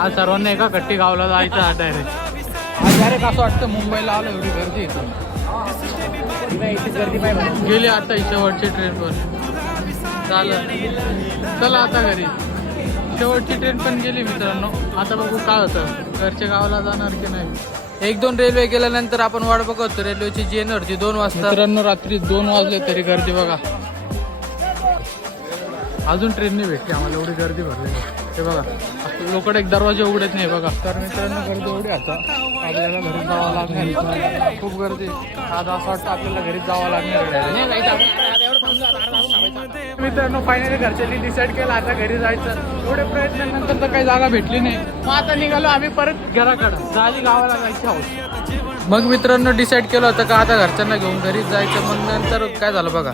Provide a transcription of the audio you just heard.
आज सर्वांना एका कट्टी गावला जायचं हा डायरेक्ट. आज डायरेक्ट असं वाटतं मुंबईला आलो, एवढी गर्दी येतो. गेली आता शेवटची ट्रेनवर. चालेल चला आता घरी. शेवटची ट्रेन पण गेली मित्रांनो. आता बघू काय होतं, घरच्या गावाला जाणार की नाही. 1-2 रेल्वे गेल्यानंतर आपण वाट बघतो रेल्वेची जी येणार होती 2 वाजता. मित्रांनो रात्री 2 वाजले तरी गर्दी बघा. अजून ट्रेन नाही भेटली आम्हाला, एवढी गर्दी भरली. ते बघा लोकड एक दरवाजे उघडत नाही बघा. तर मित्रांनो गर्दी एवढी आता आपल्याला घरी जावं लागणार. खूप गर्दी. आज असं वाटतं आपल्याला घरी जावं लागणार. मित्रांनो फायनली घरच्यांनी डिसाईड केलं आता घरी जायचं. एवढे प्रयत्नानंतर तर काही जागा भेटली नाही. मग आता निघालो आम्ही परत घराकडं. झाली गावाला जायची हौस. मग मित्रांनो डिसाईड केलं होतं का आता घरच्यांना घेऊन घरीच जायचं. मग नंतर काय झालं बघा.